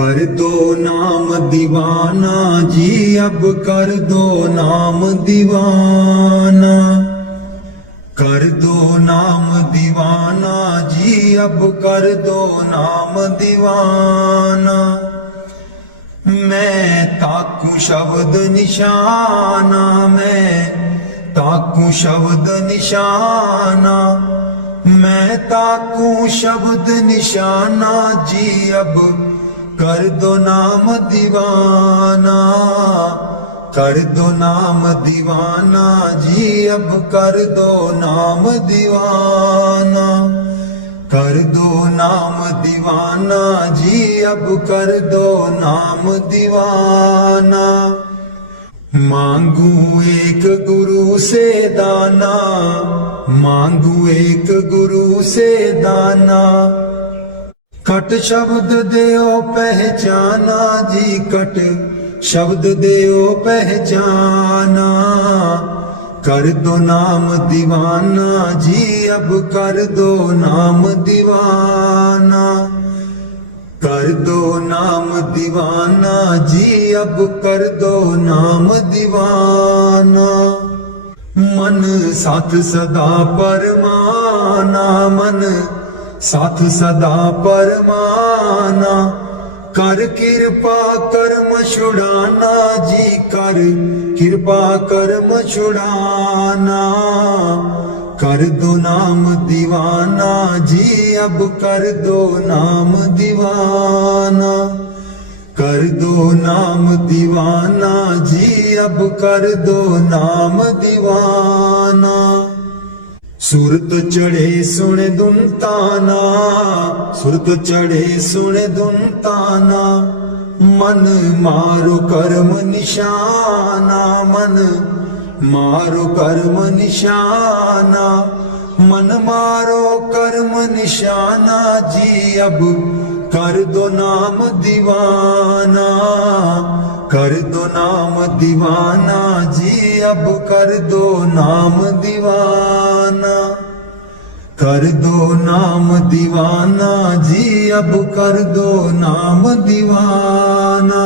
कर दो नाम दीवाना जी, अब कर दो नाम दीवाना। कर दो नाम दीवाना जी, अब कर दो नाम दीवाना। मैं ताकू शब्द निशाना, मैं ताकू शब्द निशाना, मैं ताकू शब्द निशाना जी, अब कर दो नाम दीवाना। कर दो नाम दीवाना जी, अब कर दो नाम दीवाना। कर दो नाम दीवाना जी, अब कर दो नाम दीवाना। मांगू एक गुरु से दाना, मांगू एक गुरु से दाना। कट शब्द देओ पहचाना जी, कट शब्द देओ पहचाना। कर दो नाम दीवाना जी, अब कर दो नाम दीवाना। कर दो नाम दीवाना जी, अब कर दो नाम दीवाना। मन साथ सदा परमाना, मन साथ सदा परमाना। कर कृपा कर्म छुड़ाना जी, कर कृपा कर्म छुड़ाना। कर दो नाम दीवाना जी, अब कर दो नाम दीवाना। कर दो नाम दीवाना जी, अब कर दो नाम दीवाना। सुरत चढ़े सुन दुनताना, सुरत चढ़े सुन दुनताना। मन मारो कर्म निशाना, मन मारो कर्म निशाना। मन मारो कर्म निशाना जी, अब कर दो नाम दीवाना। कर दो नाम दीवाना जी, अब कर दो नाम दीवाना। कर दो नाम दीवाना जी, अब कर दो नाम दीवाना।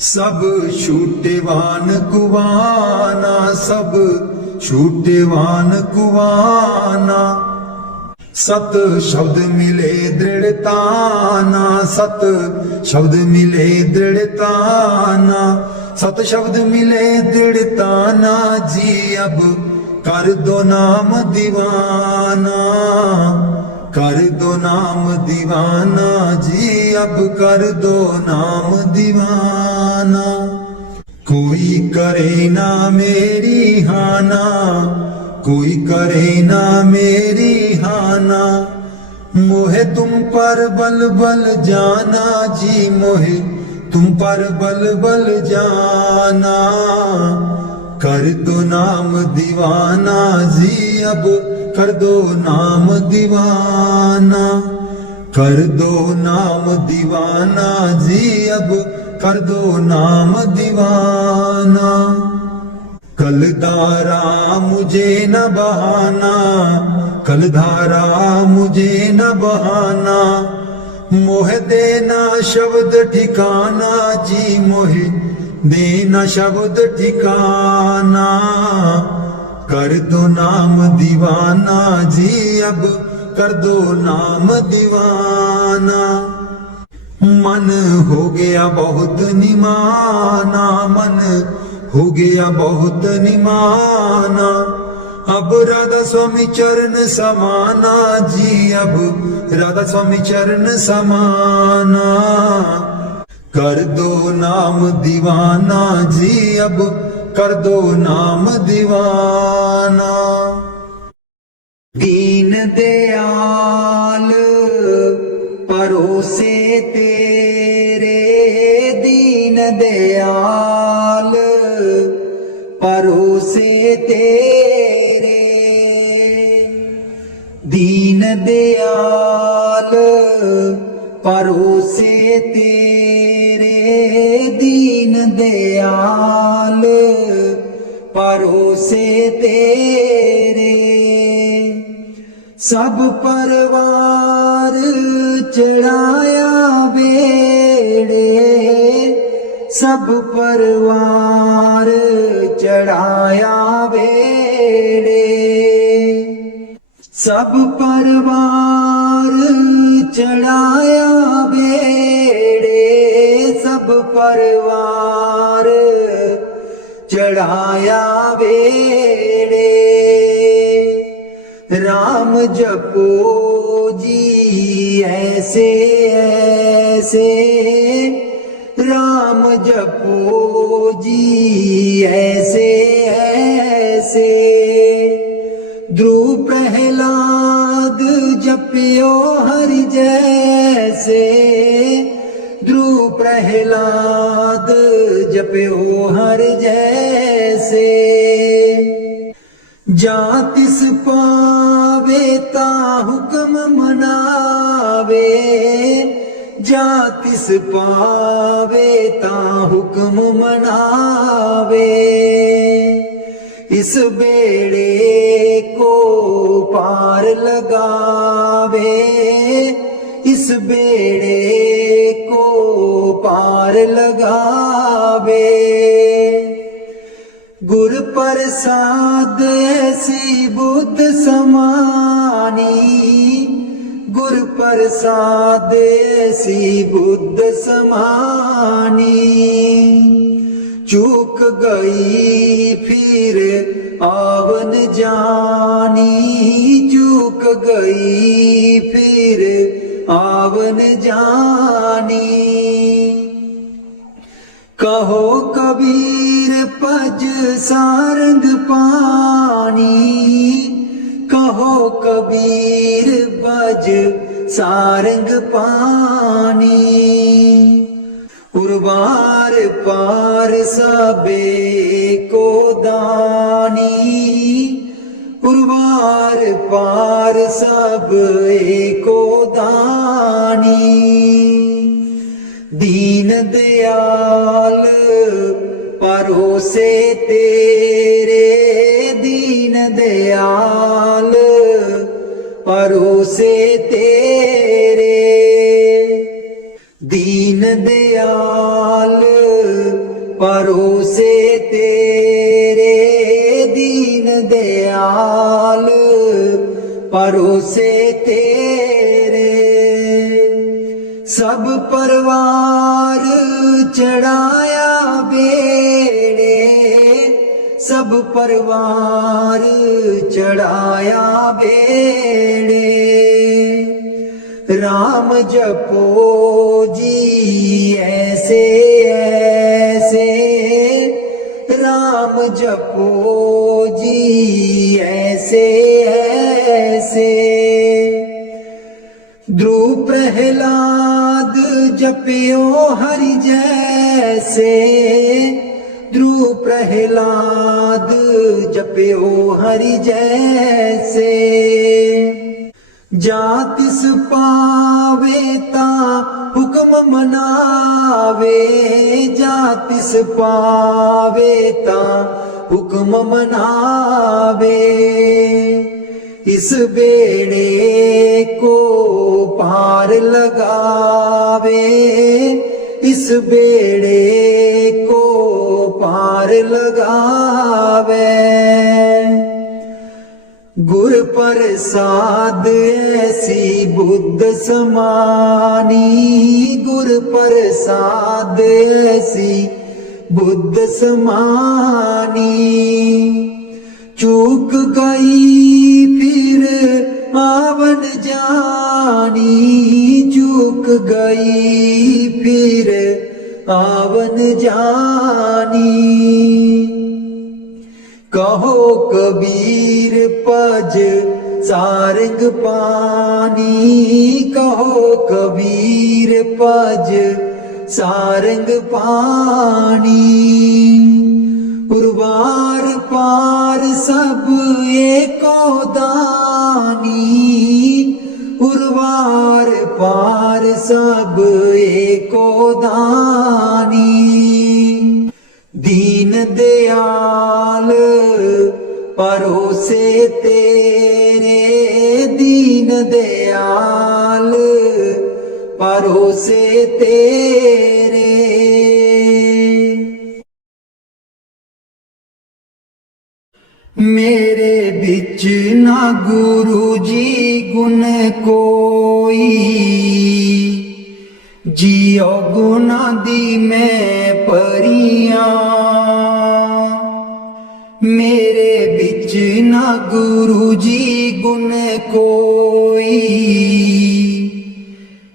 सब छूटेवान कुवाना, सब छूटेवान कुवाना। सत शब्द मिले दृढ़ताना, सत शब्द मिले दृढ़ताना। सत शब्द मिले दृढ़ताना जी, अब कर दो नाम दीवाना। कर दो नाम दीवाना जी, अब कर दो नाम दीवाना। कोई करे ना मेरी हाना, कोई करे ना मेरी हाना। मोहे तुम पर बल बल जाना जी, मोहे तुम पर बल बल जाना। कर दो नाम दीवाना जी, अब कर दो नाम दीवाना। कर दो नाम दीवाना जी, अब कर दो नाम दीवाना। कलधारा मुझे न बहाना, कलधारा मुझे न बहाना। मोह देना शब्द ठिकाना जी, मोह देना शब्द ठिकाना। कर दो नाम दीवाना जी, अब कर दो नाम दीवाना। मन हो गया बहुत निमाना, मन हो गया बहुत निमाना। अब राधा स्वामी चरण समाना जी, अब राधा स्वामी चरण समाना। कर दो नाम दीवाना जी, अब कर दो नाम दीवाना। दीन दयाल परोसे तेरे, दीन दयाल परोसे तेरे। दीन दयाल परोसे तेरे, दीन दयाल परोसे तेरे। सब परवार चढ़ाया वे सब परवार चढ़ाया बेड़े, सब परवार चढ़ाया बेड़े, सब परवार चढ़ाया बेड़े। राम जपो जी ऐसे ऐसे, राम जपो जी ऐसे ऐसे। ध्रुव प्रहलाद जपियो हरि जैसे, ध्रुव प्रहलाद जपियो हरि जैसे। जा तिस पावे ता हुक्म मनावे, जा तिस पावे ता हुक्म मनावे। इस बेड़े को पार लगावे, इस बेड़े को पार लगावे। गुर प्रसाद ऐसी बुद्ध समानी, गुर प्रसाद ऐसी बुद्ध समानी। चूक गई फिर आवन जानी, चूक गई फिर आवन जानी। कहो कबीर पज सारंग पानी, कहो कबीर बज सारंग पानी। उर्वार पार सबे को दानी, उर्वार पार सब को दानी। दीन दयाल परोसे तेरे, दीन दयाल परोसे तेरे। दीन दयाल परोसे तेरे, दीन दयाल परोसे तेरे। सब परवार चढ़ाया बेड़े, सब परवार चढ़ाया बेड़े। राम जपो जी ऐसे ऐसे, राम जपो जी ऐसे ऐसे। ध्रुव प्रहलाद जपियो हरि जैसे, ध्रुव प्रहलाद जपियो हरि जैसे। जा तिस पावे ता हुक्म मनावे, जा तिस पावे ता हुक्म मनावे। इस बेड़े को पार लगावे, इस बेड़े को पार लगावे। गुर प्रसाद ऐसी बुद्ध समानी, गुर प्रसाद ऐसी बुद्ध समानी। चूक गई फिर आवन जानी, चूक गई फिर आवन जानी। कहो कबीर पज सारंग पानी, कहो कबीर पज सारंग पानी। उर्वार पार सब एको दानी, उर्वार पार सब एको दानी। दीन दयाल परोसे तेरे, दीन दयाल परोसे तेरे। ना गुरु जी गुण कोई, जियो गुना दी मैं परियां। मेरे बिच ना गुरु जी गुण कोई,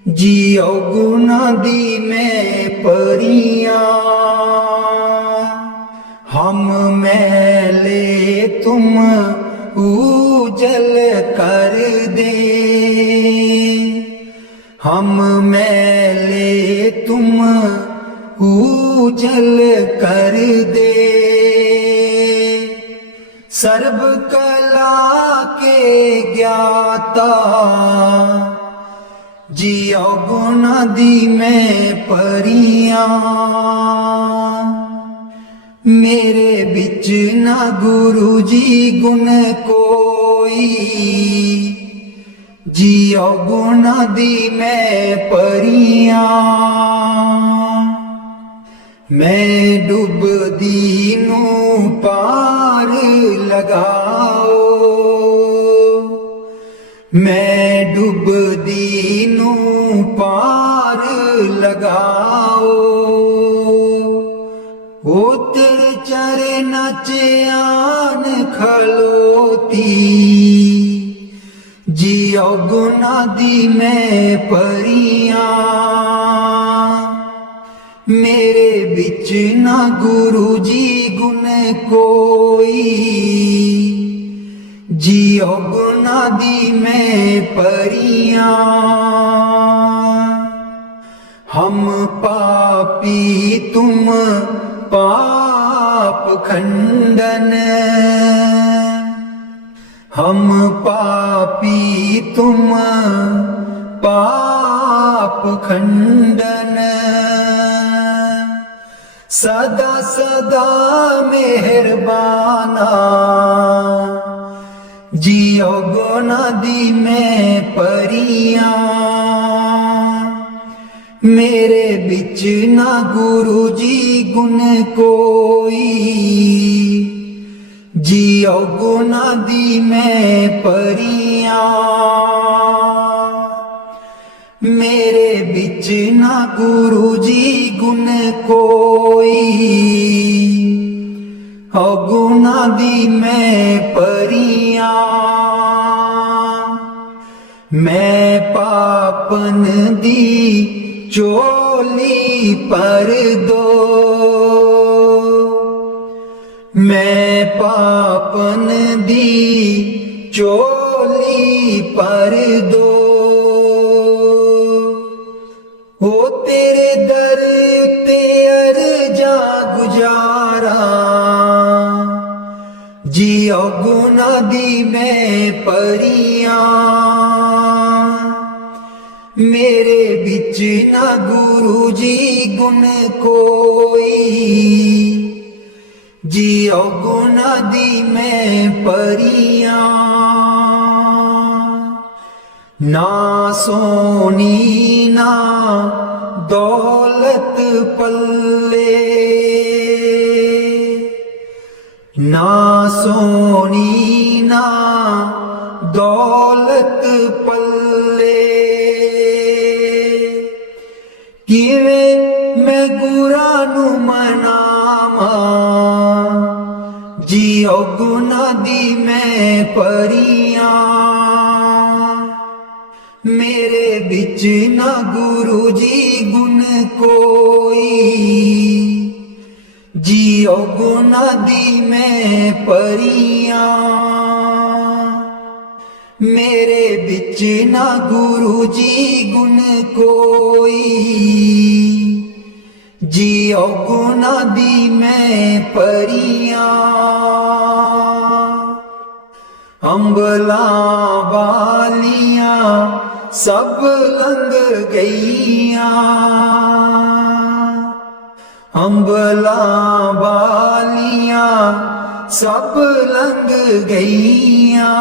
जियो गुना दी मैं परियां। हम मैले तुम उजल कर दे, हम मैले तुम उजल कर दे। सर्व कला के ज्ञाता, जियो गुना दी मैं परियां। मेरे बिच ना गुरु जी गुण कोई, जियो गुना दी मैं परियां। मैं डुबदी नू पार लगाओ, मैं डुबदी नू पार लगाओ। ओ तेरे चरण च आन खलोती, जियो गुना दी मैं परियां। मेरे बिच ना गुरु जी गुण कोई, जियो गुना दी मैं परियां। हम पापी तुम पाप खंडन, हम पापी तुम पाप खंडन। सदा सदा मेहरबाना, जियो गुना दी मैं परियां। मेरे बिच ना गुरु जी गुण कोई, जियो गुना दी मैं परियां। मेरे बिच ना गुरु जी गुण कोई, हो गुना दी मैं परियां। मैं पापन दी चोली पर दो, मैं पापन दी चोली पर दो। ओ तेरे दर ते अर्जा गुजारा, जियो गुना दी मैं परियां। मेरे बिच ना गुरु जी गुण कोई, जियो गुना दी मैं परियां। ना सोनी ना दौलत पल्ले, ना सोनी ना दौलत पल्ले। किवें मैं गुरा नू मनावा, जियो गुना दी मैं परियां। मेरे बिच ना गुरु जी गुण कोई, जियो गुना दी मैं परियां। मेरे बिच ना गुरु जी गुण कोई, जियो गुना दी मैं परियां। अंबला वालियां सब लंघ गईयां, अंबला वालियां सब लंघ गईयां।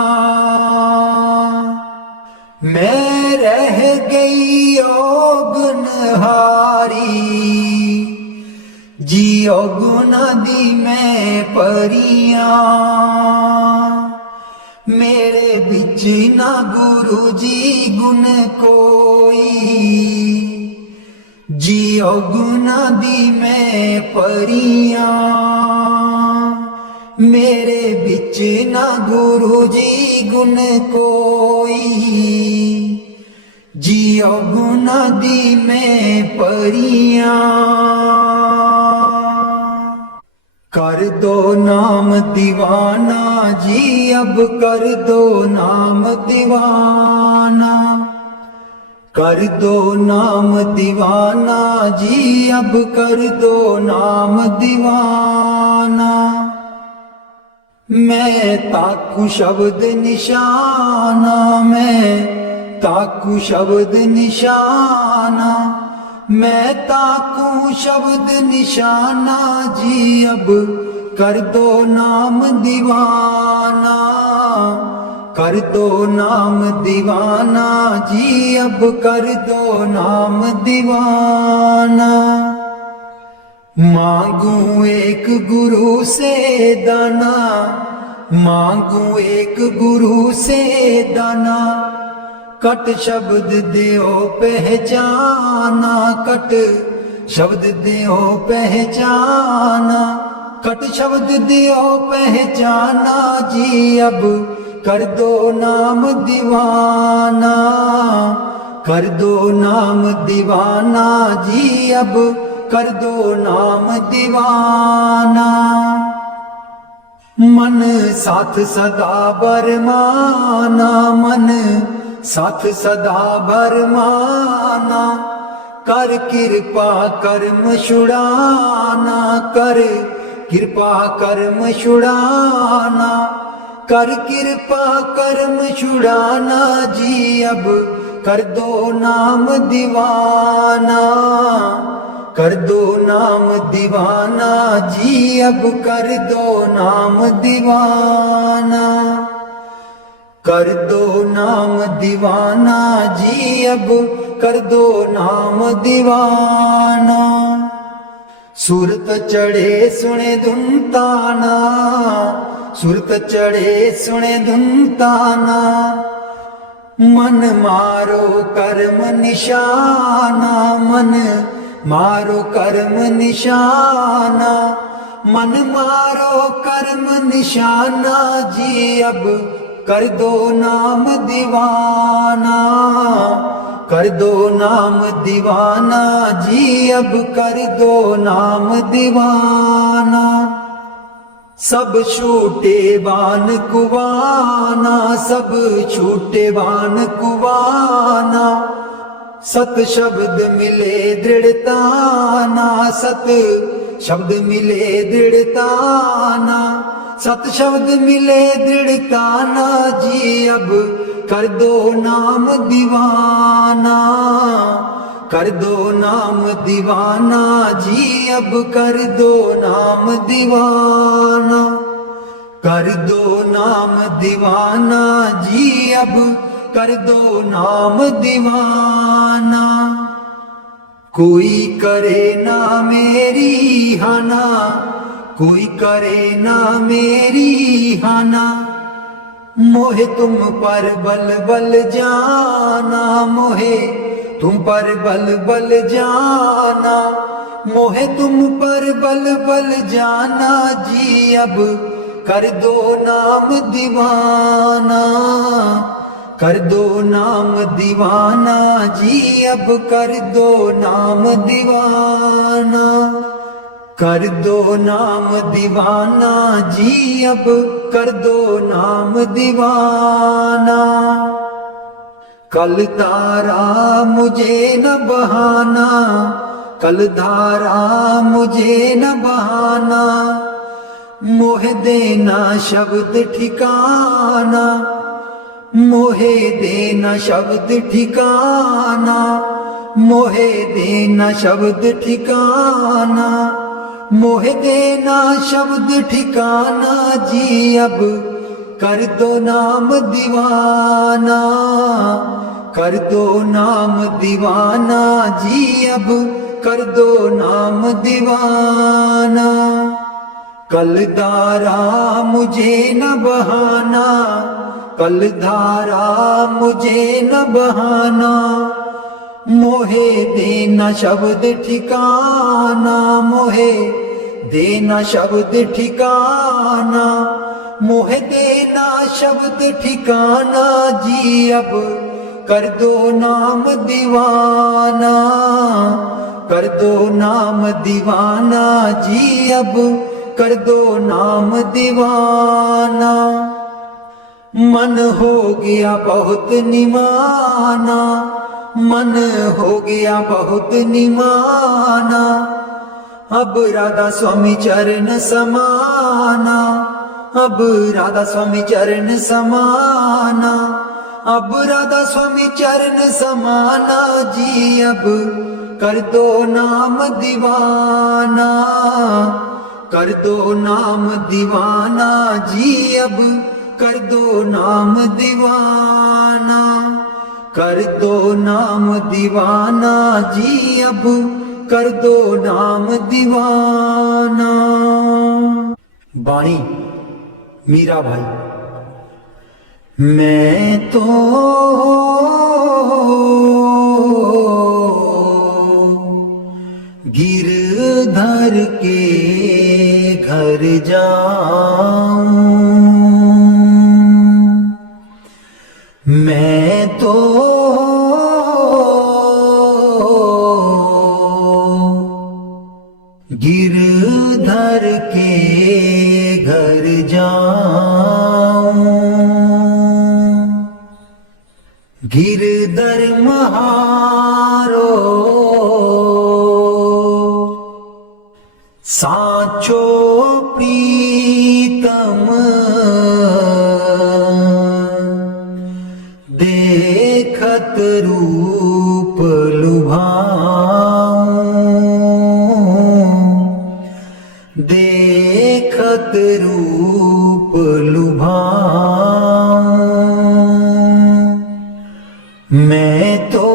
मैं रह गई गुनहारी, जियो गुना दी मैं परियां। मेरे बिच ना गुरु जी गुण कोई, जियो गुना दी मैं परियां। मेरे बिच ना गुरु जी गुण कोई, जियो गुना दी मैं परियां। कर दो नाम दीवाना जी अब कर दो नाम दीवाना, कर दो नाम दीवाना जी अब कर दो नाम दीवाना। मैं ताकू शब्द निशाना, मैं ताकू शब्द निशाना, मैं ताकू शब्द निशाना जी अब कर दो नाम दीवाना, कर दो नाम दीवाना जी अब कर दो नाम दीवाना। मांगू एक गुरु से दाना, मांगू एक गुरु से दाना, कट शब्द देओ पहचाना, कट शब्द देओ पहचाना, कट शब्द देओ पहचाना जी अब कर दो नाम दीवाना, कर दो नाम दीवाना जी अब कर दो नाम दीवाना। मन साथ सदा बरमाना, मन साथ सदा बरमाना, कर कृपा कर्म छुड़ाना, कर कृपा कर्म छुड़ाना, कर कृपा कर्म छुड़ाना जी अब कर दो नाम दीवाना, कर दो नाम दीवाना जी अब कर दो नाम दीवाना, कर दो नाम दीवाना जी अब कर दो नाम दीवाना। सुरत चढ़े सुने धुन ताना, सुरत चढ़े सुने धुन ताना, मन मारो कर्म निशाना, मन मारो कर्म निशाना, मन मारो कर्म निशाना जी अब कर दो नाम दीवाना, कर दो नाम दीवाना जी अब कर दो नाम दीवाना। सब छूटे बान कुवाना, सब छूटे बान कुवाना, सत शब्द मिले दृढ़ताना, सत शब्द मिले दृढ़ताना, सत शब्द मिले दृढ़ताना जी अब कर दो नाम दीवाना, कर दो नाम दीवाना जी अब कर दो नाम दीवाना, कर दो नाम दीवाना जी अब कर दो नाम दीवाना। कोई करे ना मेरी हाना, कोई करे ना मेरी हाना, मोहे तुम पर बल बल जाना, मोहे तुम पर बल बल जाना, मोहे तुम पर बल बल जाना जी अब कर दो नाम दीवाना, कर दो नाम दीवाना जी अब कर दो नाम दीवाना, कर दो नाम दीवाना जी अब कर दो नाम दीवाना। कल धारा मुझे न बहाना, कल धारा मुझे न बहाना, मोह देना शब्द ठिकाना, मोहे देना शब्द ठिकाना, मोहे देना शब्द ठिकाना, मोहे देना शब्द ठिकाना जी अब कर दो नाम दीवाना, कर दो नाम दीवाना जी अब कर दो नाम दीवाना। कल दारा मुझे न बहाना, कल धारा मुझे न बहाना, मोहे देना शब्द ठिकाना, मोहे देना शब्द ठिकाना, मोहे देना शब्द ठिकाना जी। अब कर दो नाम दीवाना, कर दो नाम दीवाना जी। अब कर दो नाम दीवाना। मन हो गया बहुत निमाना, मन हो गया बहुत निमाना, अब राधा स्वामी चरण समाना, अब राधा स्वामी चरण समाना, अब राधा स्वामी चरण समाना जी। अब कर दो नाम दीवाना, कर दो नाम दीवाना जी। अब कर दो नाम दीवाना, कर दो नाम दीवाना जी। अब कर दो नाम दीवाना। बाणी मीरा भाई। मैं तो गिरधर के घर जाऊं, मैं तो गिरधर के घर जाऊं, गिरधर महारो साचो प्रीतम, देखत रूप लुभाऊं, देखत रूप लुभाऊं, मैं तो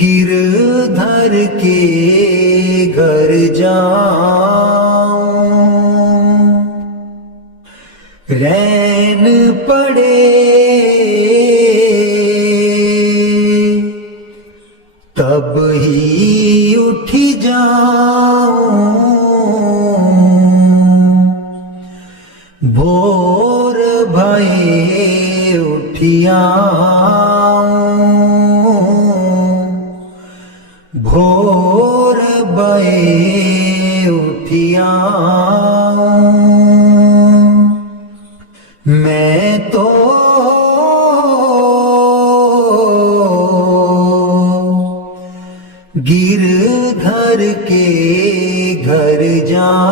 गिरधर के घर जाऊं, रैन पड़े तब ही उठ जाऊं, भोर भये उठियाऊं, भोर भये उठियाऊं, मैं तो गिरधर के घर जाऊं,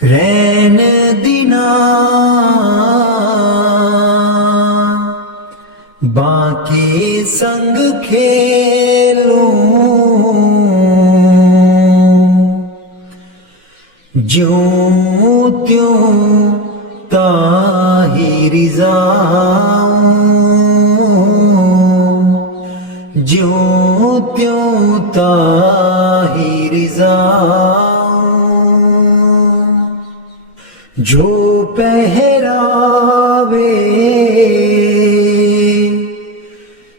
रैन दिना बाकी संग खेलूं, ज्यों त्यों ताहिर जाऊं, ज्यों त्यों ताहिर जाऊं, जो पहरावे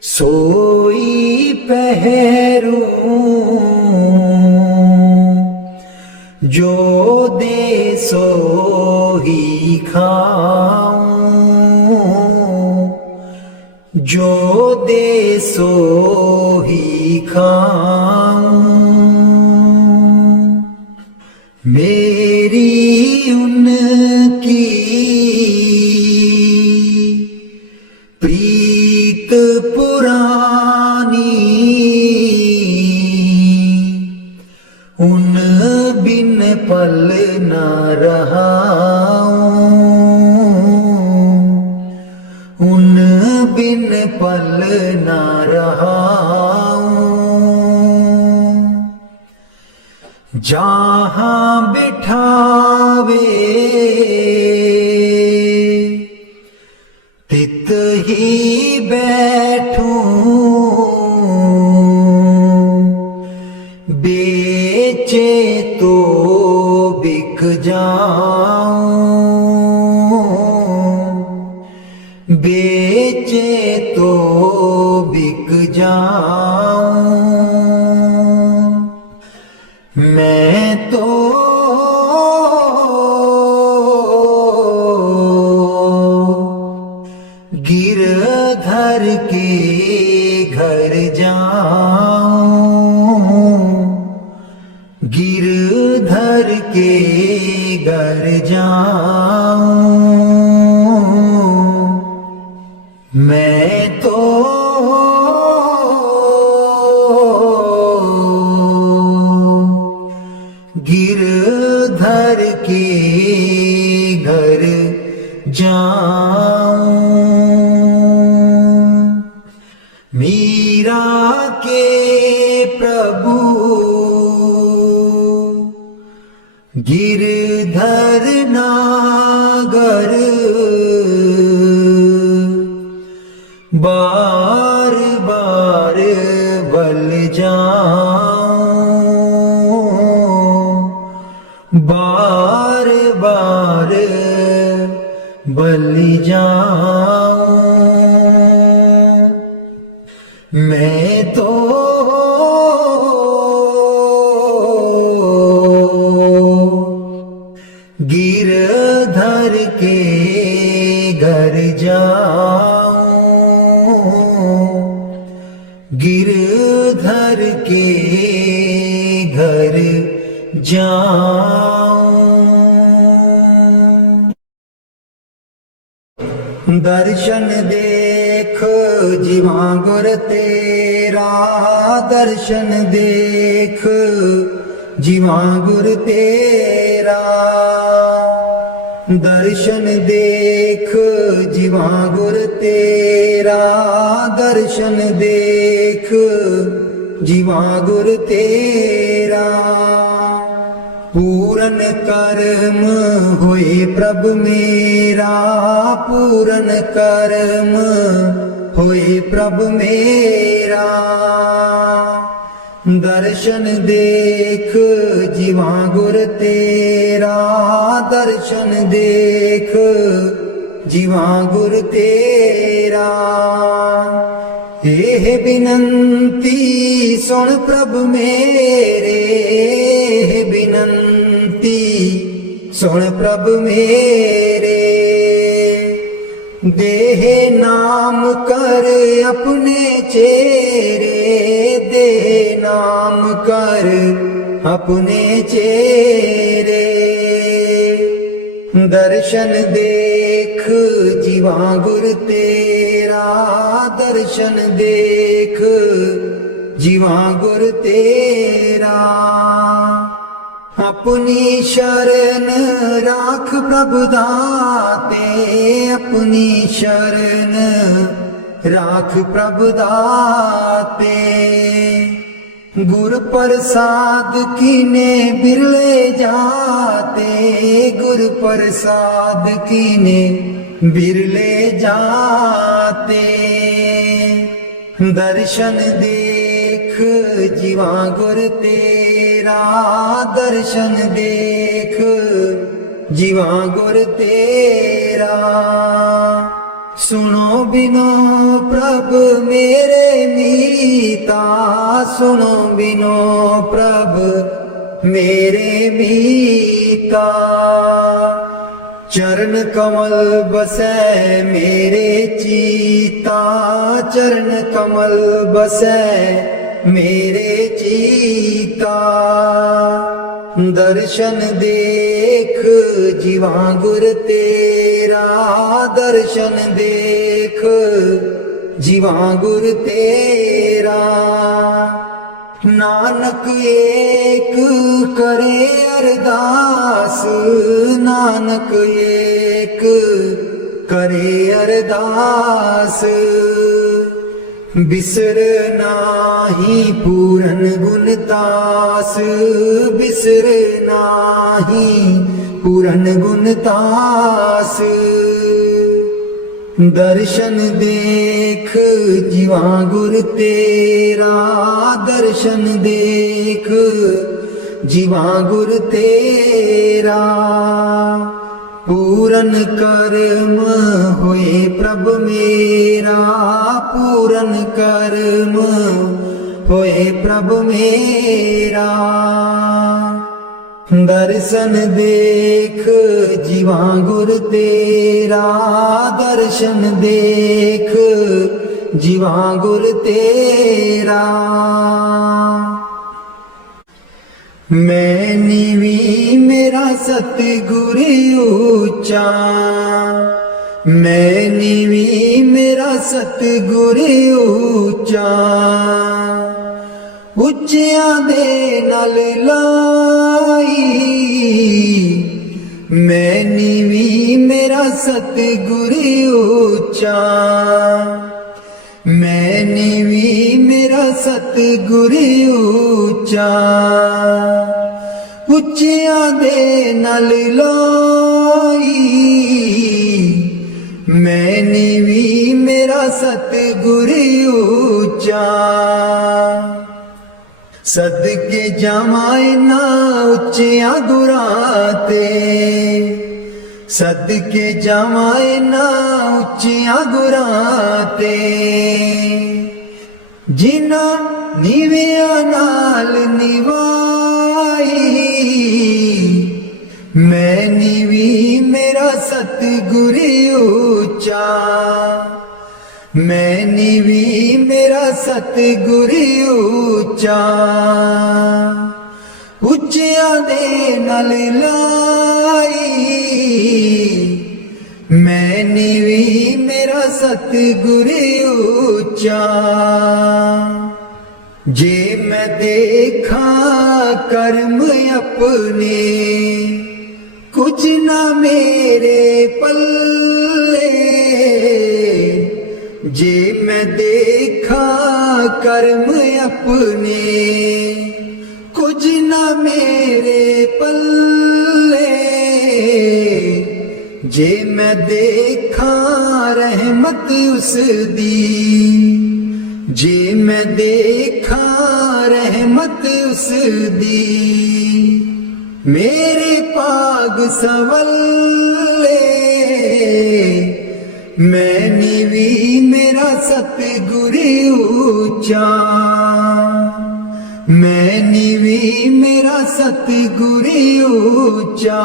सोई पहरूं, जो दे सो ही खाऊं, जो दे सो ही खाऊं, मेरी उनकी प्रीत पुरानी, उन बिन पल न रहाऊं, उन बिन पल न रहाऊं, जहाँ बिठावे तित ही बैठूं, धर के घर जाऊं, गिरधर के घर जाऊं, मैं तो गिरधर के घर जाऊं। मीरा के प्रभु गिरधर नागर, बार बार बल जाऊं, बार बार बल जाऊं। मैं तो गिरधर के घर जाऊं, गिरधर के घर जाऊं। दर्शन देख जीवा गुर तेरा, दर्शन देख जीवा गुर तेरा, दर्शन देख जीवा गुर तेरा, दर्शन देख जीवा गुर तेरा। पूरन कर्म होए प्रभ मेरा, पूरन कर्म होए प्रभ मेरा। दर्शन देख जीवा गुर तेरा, दर्शन देख जीवा गुर तेरा। ਇਹ ਬਿਨੰਤੀ ਸੁਣ ਪ੍ਰਭ ਮੇਰੇ, ਇਹ ਬਿਨੰਤੀ ਸੁਣ ਪ੍ਰਭ ਮੇਰੇ। ਦੇਹ ਨਾਮ ਕਰ ਆਪਣੇ ਚੇਰੇ, ਦੇਹ ਨਾਮ ਕਰ ਆਪਣੇ ਚੇਰੇ। दर्शन देख जीवा गुर तेरा, दर्शन देख जीवा गुर तेरा। अपनी शरण राख प्रभु दाते, अपनी शरण राख प्रभु दाते। गुर प्रसाद कीने बिरले जाते, गुर प्रसाद कीने बिरले जाते। दर्शन देख जीवा गुर तेरा, दर्शन देख जीवा गुर तेरा। सुनो बिनो प्रभ मेरे मीता, सुनो बिनो प्रभ मेरे मीता। चरण कमल बसै मेरे चीता, चरण कमल बसै मेरे चीता। दर्शन देख जीवा गुर तेरा, दर्शन देख जीवा गुर तेरा। नानक एक करे अरदास, नानक एक करे अरदास। बिसर नाही पूरन गुणतास, बिसर नाही पूरन गुणतास। दर्शन देख जीवा गुर तेरा, दर्शन देख जीवा गुर तेरा। पूरन कर्म होए प्रभ मेरा, पूरन कर्म होए प्रभ मेरा। दर्शन देख जीवा गुर तेरा, दर्शन ਦਰਸ਼ਨ ਦੇਖ ਜੀਵਾਂ ਗੁਰ ਤੇਰਾ। ਮੈਂ ਨੀਵੀਂ ਮੇਰਾ ਸਤਿਗੁਰ ਉੱਚਾ, ਮੈਂ ਨੀਵੀਂ ਮੇਰਾ ਸਤਿਗੁਰ ਉੱਚਾ। ਉੱਚਿਆਂ ਦੇ ਨਾਲ ਲਾਈ, ਮੈਂ ਨੀਵੀਂ ਮੇਰਾ ਸਤਿਗੁਰ ਉੱਚਾ, ਮੈਂ ਨੀਵੀਂ ਮੇਰਾ ਸਤਿਗੁਰ ਉੱਚਾ। ਉੱਚਿਆਂ ਦੇ ਨਾਲ ਲਾਈ, ਮੈਂ ਨੀਵੀਂ ਮੇਰਾ ਸਤਿਗੁਰ ਉੱਚਾ। ਸਦਕੇ ਜਾਵਾਂ ਇਨ੍ਹਾਂ ਉੱਚਿਆਂ ਗੁਰਾਂ ਤੇ, ਸਦਕੇ ਜਾਵਾਂ ਇਨ੍ਹਾਂ ਉੱਚਿਆਂ ਗੁਰਾਂ ਤੇ। ਜਿਨ੍ਹਾਂ ਨੀਵਿਆਂ ਨਾਲ ਨਿਵਾਈ, ਮੈਂ ਨੀਵੀਂ ਮੇਰਾ ਸਤਿਗੁਰ ਉੱਚਾ, ਮੈਂ ਨੀਵੀਂ ਮੇਰਾ ਸਤਿਗੁਰ ਉੱਚਾ। ਉੱਚਿਆਂ ਦੇ ਨਾਲ ਲਾਈ, ਮੈਂ ਨੀਵੀਂ ਮੇਰਾ ਸਤਿਗੁਰ ਉੱਚਾ। ਜੇ ਮੈਂ ਦੇਖਾਂ ਕਰਮ ਆਪਣੇ, ਕੁਝ ਨਾ ਮੇਰੇ ਪੱਲੇ। ਜੇ ਮੈਂ ਦੇਖਾਂ ਕਰਮ ਆਪਣੇ, ਕੁਝ ਨਾ ਮੇਰੇ ਪੱਲੇ। ਜੇ ਮੈਂ ਦੇਖਾਂ ਰਹਿਮਤ ਉਸ ਦੀ, ਜੇ ਮੈਂ ਦੇਖਾਂ ਰਹਿਮਤ ਉਸ ਦੀ। ਮੇਰੇ ਭਾਗ ਸਵੱਲੇ, ਮੈਂ ਨੀਵੀਂ ਮੇਰਾ ਸਤਿਗੁਰ ਉੱਚਾ, ਮੈਂ ਨੀਵੀਂ ਮੇਰਾ ਸਤਿਗੁਰ ਉੱਚਾ।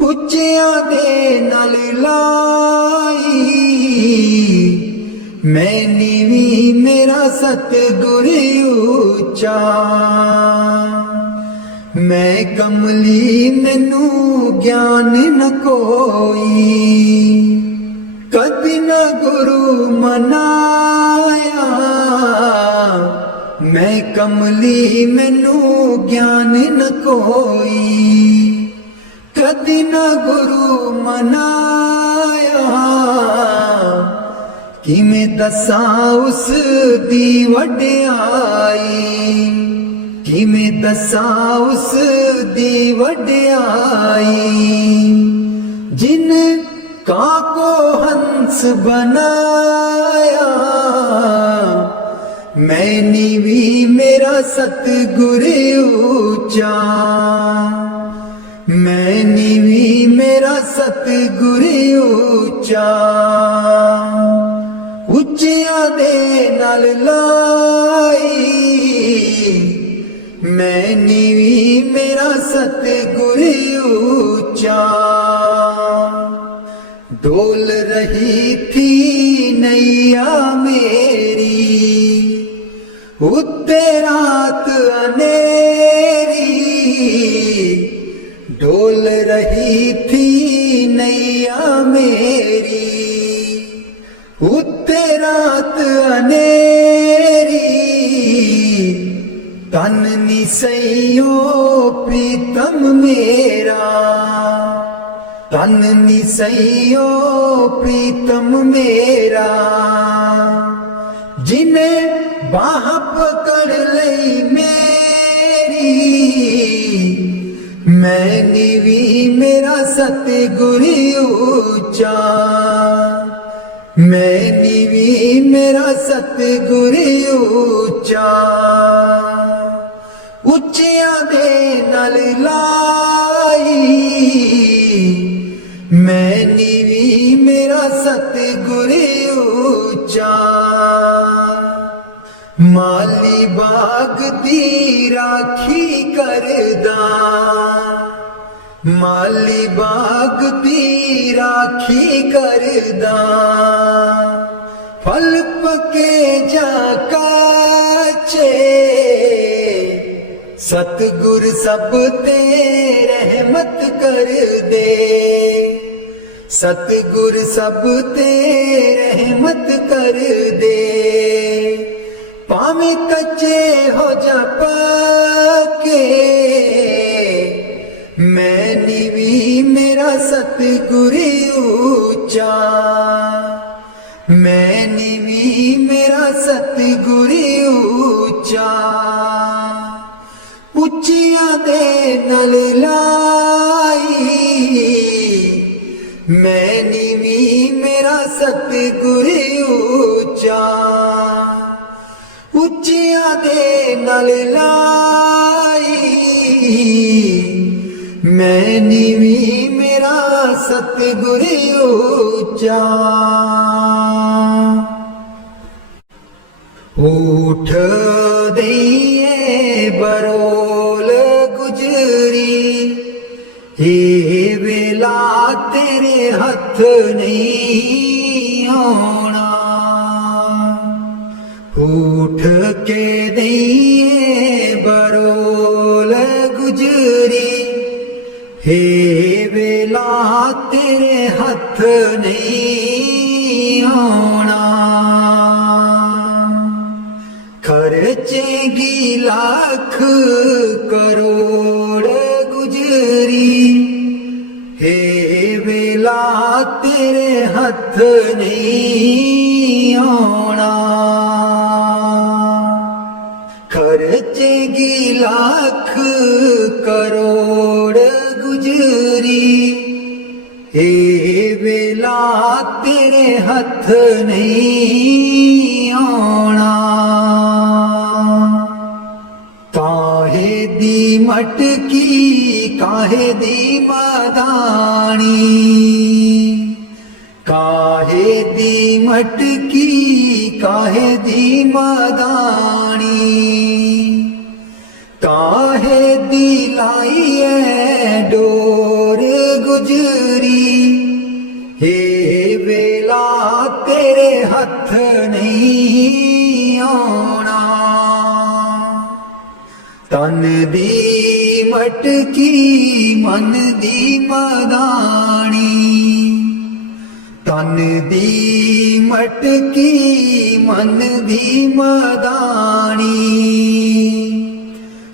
ਉੱਚਿਆਂ ਦੇ ਨਾਲ ਲਾਈ, ਮੈਂ ਨੀਵੀਂ ਮੇਰਾ ਸਤਿਗੁਰ ਉੱਚਾ। ਮੈਂ ਕਮਲੀ ਮੈਨੂੰ ਗਿਆਨ ਨ ਕੋਈ, ਕਦੇ ਨਾ ਗੁਰੂ ਮਨਾਇਆ। ਮੈਂ ਕਮਲੀ ਮੈਨੂੰ ਗਿਆਨ ਨ ਕੋਈ, ਕਦੇ ਨਾ ਗੁਰੂ ਮਨਾਇਆ। ਕਿਵੇਂ ਦੱਸਾਂ ਉਸ ਦੀ ਵਡਿਆਈ, ਕਿਵੇਂ ਦੱਸਾਂ ਉਸ ਦੀ ਵਡਿਆਈ। ਜਿਨ ਕਾਂ ਕੋ ਹੰਸ ਬਣਾਇਆ, ਮੈਂ ਨੀਵੀਂ ਮੇਰਾ ਸਤਿਗੁਰ ਉੱਚਾ, ਮੈਂ ਨੀਵੀਂ ਮੇਰਾ ਸਤਿਗੁਰ ਉੱਚਾ। ਉੱਚਿਆਂ ਦੇ ਨਾਲ ਲਾਈ, ਮੈਂ ਨੀਵੀਂ ਮੇਰਾ ਸਤਿਗੁਰ ਉੱਚਾ। ਡੋਲ ਰਹੀ ਥੀ ਨੈया ਮੇਰੀ, ਉੱਤੇ ਰਾਤ ਅਨੇਰੀ। ਡੋਲ ਰਹੀ ਥੀ ਨੈया ਮੇਰੀ, ਉੱਤੇ ਰਾਤ ਅਨੇਰੀ। ਤਨ ਨੀ ਸਈਓ ਪ੍ਰੀਤਮ ਮੇਰਾ, ਤਨ ਨੀ ਸਈਓ ਪ੍ਰੀਤਮ ਮੇਰਾ। ਜਿਨੇ ਬਾਹ ਪਕੜ ਲਈ ਮੇਰੀ, ਮੈਂ ਨੀਵੀਂ ਮੇਰਾ ਸਤਿਗੁਰ ਉੱਚਾ, ਮੈਂ ਨੀਵੀਂ ਮੇਰਾ ਸਤਿਗੁਰ ਉੱਚਾ। ਉੱਚਿਆਂ ਦੇ ਨਾਲ ਲਾਈ, ਮੈਂ ਨੀਵੀਂ ਮੇਰਾ ਸਤਿਗੁਰ ਉੱਚਾ। ਮਾਲੀ ਬਾਗ ਦੀ ਰਾਖੀ ਕਰਦਾ, ਮਾਲੀ ਬਾਗ ਦੀ ਰਾਖੀ ਕਰਦਾ, ਫਲ ਪਕੇ ਜਾਂ ਕਾਚੇ, ਸਤਿਗੁਰ ਸਭ ਤੇ ਰਹਿਮਤ ਕਰ ਦੇ, ਸਤਿਗੁਰ ਸਭ ਤੇ ਰਹਿਮਤ ਕਰ ਦੇ। ਭਾਵੇਂ ਕੱਚੇ ਹੋ ਜਾ ਪੱਕੇ, ਮੈਂ ਨੀਵੀਂ ਮੇਰਾ ਸਤਿਗੁਰ ਉੱਚਾ, ਮੈਂ ਨੀਵੀਂ ਮੇਰਾ ਸਤਿਗੁਰ ਉੱਚਾ। ਉੱਚੀਆਂ ਦੇ ਨਾਲ ਲਾਈ, ਮੈਂ ਨੀਵੀਂ ਮੇਰਾ ਸਤਿਗੁਰ ਉੱਚਾ, ਉੱਚੀਆਂ ਦੇ ਨਾਲ ਲਾਈ, ਮੈਂ ਨੀਵੀਂ ਮੇਰਾ ਸਤਿਗੁਰ ਉੱਚਾ। ਊਠ ਦਈਏ ਬਰੋਲ ਗੁਜਰੀ, ਇਹ ਵੇਲਾ ਤੇਰੇ ਹੱਥ ਨਹੀਂ ਆਉਣਾ। ਊਠ ਕੇ ਦਈਏ ਬਰੋਲ ਗੁਜਰੀ, ਇਹ ਵੇਲਾ ਤੇਰੇ ਹੱਥ ਨਹੀਂ ਆਉਣਾ। ਖਰਚੇਗੀ ਲੱਖ ਕਰੋੜ ਗੁਜਰੀ, ਇਹ ਵੇਲਾ ਤੇਰੇ ਹੱਥ ਨਹੀਂ ਆਉਣਾ। ਖਰਚੇਗੀ ਲੱਖ ਕਰੋੜ ਗੁਜਰੀ, ਇਹ ਵੇਲਾ ਤੇਰੇ ਹੱਥ ਨਹੀਂ ਆਉਣਾ। ਕਾਹੇ ਦੀ ਮਟਕੀ ਕਾਹੇ ਦੀ ਮਦਾਣੀ, ਕਾਹੇ ਦੀ ਮਟਕੀ ਕਾਹੇ ਦੀ ਮਦਾਣੀ, ਕਾਹੇ ਦੀ ਲਾਈਏ ਡੋਰ ਗੁਜਰੀ, ਇਹ ਵੇਲਾ ਤੇਰੇ ਹੱਥ ਨਹੀਂ ਆਉਣਾ। ਤਨ ਦੀ ਮਟਕੀ ਮਨ ਦੀ ਮਦਾਣੀ, ਤਨ ਦੀ ਮਟਕੀ ਮਨ ਦੀ ਮਦਾਣੀ,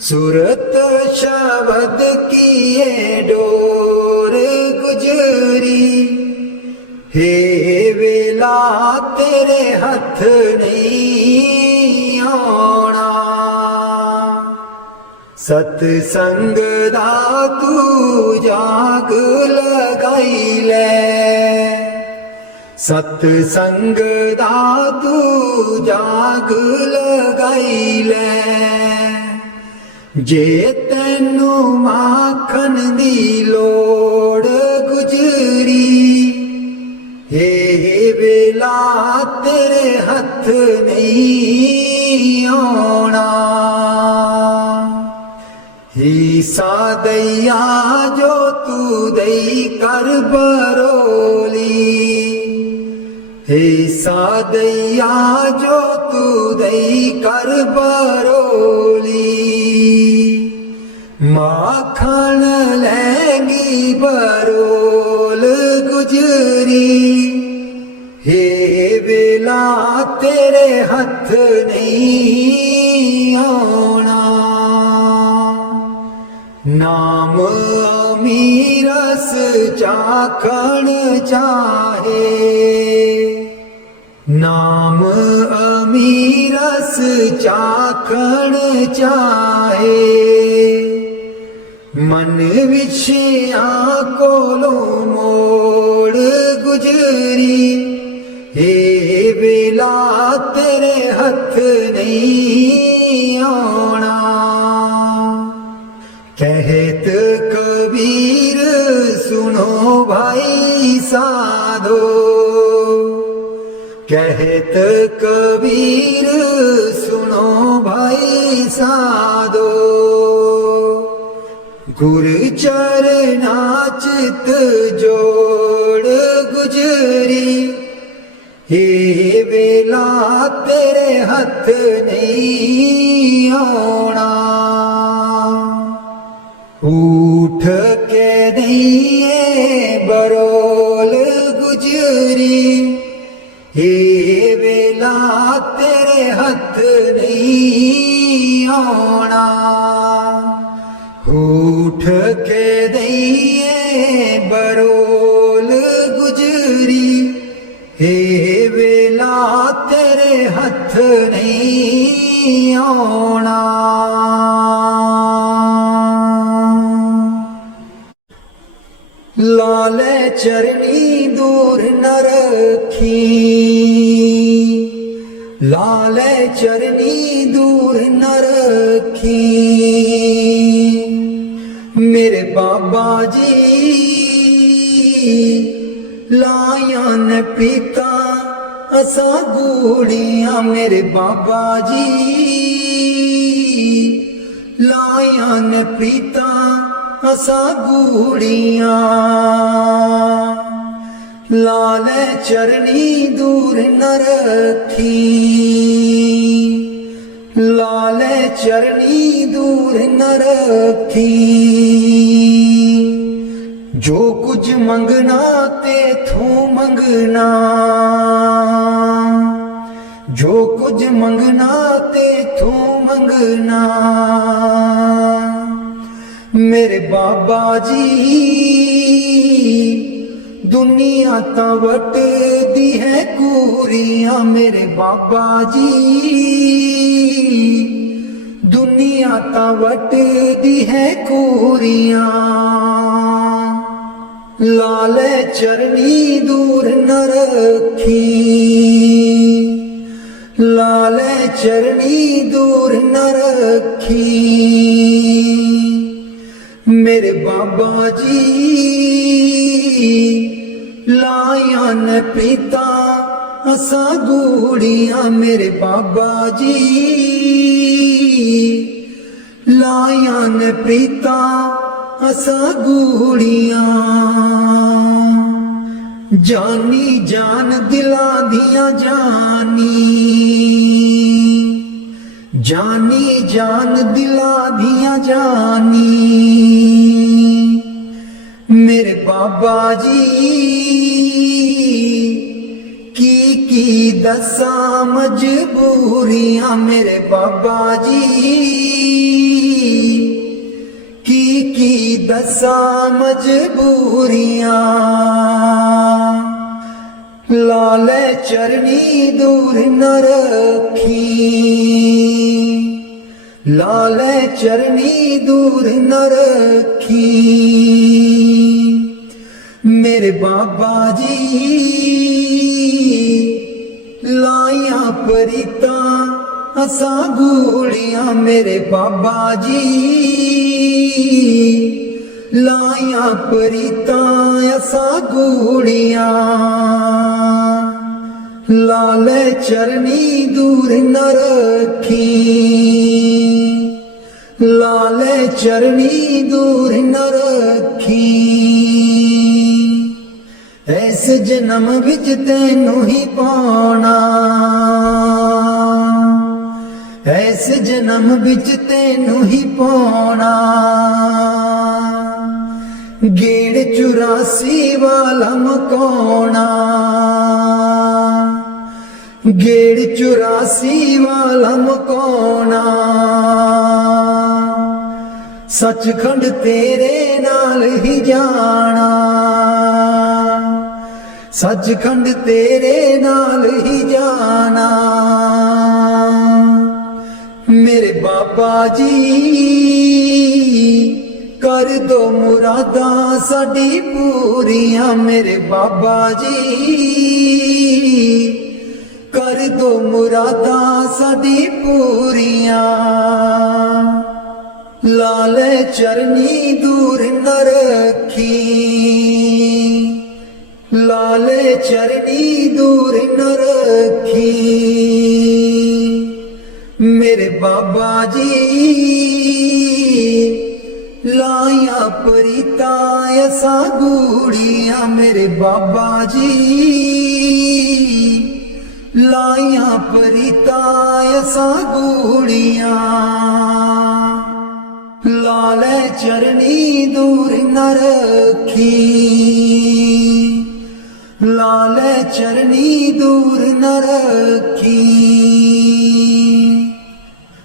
ਸੁਰਤ ਸ਼ਬਦ ਕੀਏ ਡੋਰ ਗੁਜਰੀ, ਹੇ ਵੇਲਾ ਤੇਰੇ ਹੱਥ ਨਹੀਂ ਆਉਣਾ। ਸਤ ਸੰਗ ਦਾ ਤੂੰ ਜਾਗ ਲਗਾਈ ਲੈ, ਸਤ ਸੰਗ ਦਾ ਤੂੰ ਜਾਗ ਲਗਾਈ ਲੈ। ਜੇ ਤੈਨੂੰ ਮਾਖਣ ਦੀ ਲੋੜ ਗੁਜਰੀ, ਇਹ ਵੇਲਾ ਤੇਰੇ ਹੱਥ ਨਹੀਂ ਆਉਣਾ। ਹਿੱਸਾ ਦਈਆ ਜੋ ਤੂੰ ਦਈ ਕਰ ਬਰੋਲੀ, ਹਿੱਸਾ ਦਈਆ ਜੋ ਤੂੰ ਦਈ ਕਰ ਬਰੋਲੀ। ਮਾਖਣ ਲੈਂਗੀ ਬਰੋਲ ਗੁਜਰੀ, ਹੇ ਵੇਲਾ ਤੇਰੇ ਹੱਥ ਨਹੀਂ ਆਉਣਾ। ਨਾਮ ਅਮੀਰਸ ਚਾਖਣ ਚਾਹੇ, ਨਾਮ ਅਮੀਰਸ ਚਾਖਣ ਚਾਹੇ। ਮਨ ਵਿਛਿਆਂ ਕੋਲੋਂ ਮੋੜ ਗੁਜਰੀ, ਇਹ ਵੇਲਾ ਤੇਰੇ ਹੱਥ ਨਹੀਂ ਆਉਣਾ। कहत कबीर सुनो भाई साधो, कहत कबीर सुनो भाई साधो। गुर चरना चित जोड़ गुजरी, हे वेला तेरे हथ नहीं आना। उठ के नहीं बरोल गुजरी, हे वेला तेरे हथ नहीं आना। उठ के दईए बरोल गुजरी, हे वेला तेरे हथ नहीं आना। लाले चरनी दूर न रखी, लाले चरनी दूर न रखी। मेरे बाबा जी लाया न पीता असा गूड़ियां, मेरे बाबा जी लाया न पीता असा गूड़ियां। लाले चरनी दूर न रखी, लाले चरनी दूर न रखी। जो कुछ मंगना तेथों मंगना, जो कुछ मंगना तेथों मंगना। मेरे बाबा जी दुनिया ता वट दी है कूरियां, मेरे बाबा जी दुनिया ता वट दी है कूरियां। लाले चरनी दूर न रखी, लाले चरनी दूर न रखी। मेरे बाबा जी लाया न पीता असा गूड़ियां, मेरे बाबा जी लाया न पीता असा गूड़ियां। जानी जान दिला दिया जानी, जानी जान दिला दिया जानी। मेरे बाबा जी की दसा मजबूरियां, मेरे बाबा जी की दसा मजबूरियां। लाले चरनी दूर न रखी, लाले चरनी दूर न रखी। मेरे बाबा जी लाया परिता असा गूड़ियां, मेरे बाबा जी लाया परिता असा गूड़ियां। लाले चरनी दूर न रखी, लाले चरनी दूर न रखी। इस जन्म विच तैनू ही पाना, इस जन्म विच तैनू ही पाना। गेड़ 84 वाला मकाना, गेड़ 84 वाला मकाना। सचखंड तेरे नाल ही जाना, सचखंड तेरे नाल ही जाना। मेरे बाबा जी कर दो मुरादा साडी पूरियां, मेरे बाबा जी कर दो मुरादा साडी पूरियां। लाले चरनी दूर न रखी, लाले चरनी दूर न रखी। मेरे बाबा जी लाया परीता ऐसा गूड़ियां मेरे बाबा जी, लाया परीता ऐसा गूड़ियां, लाले चरनी दूर न रखी, लाले चरनी दूर न रखी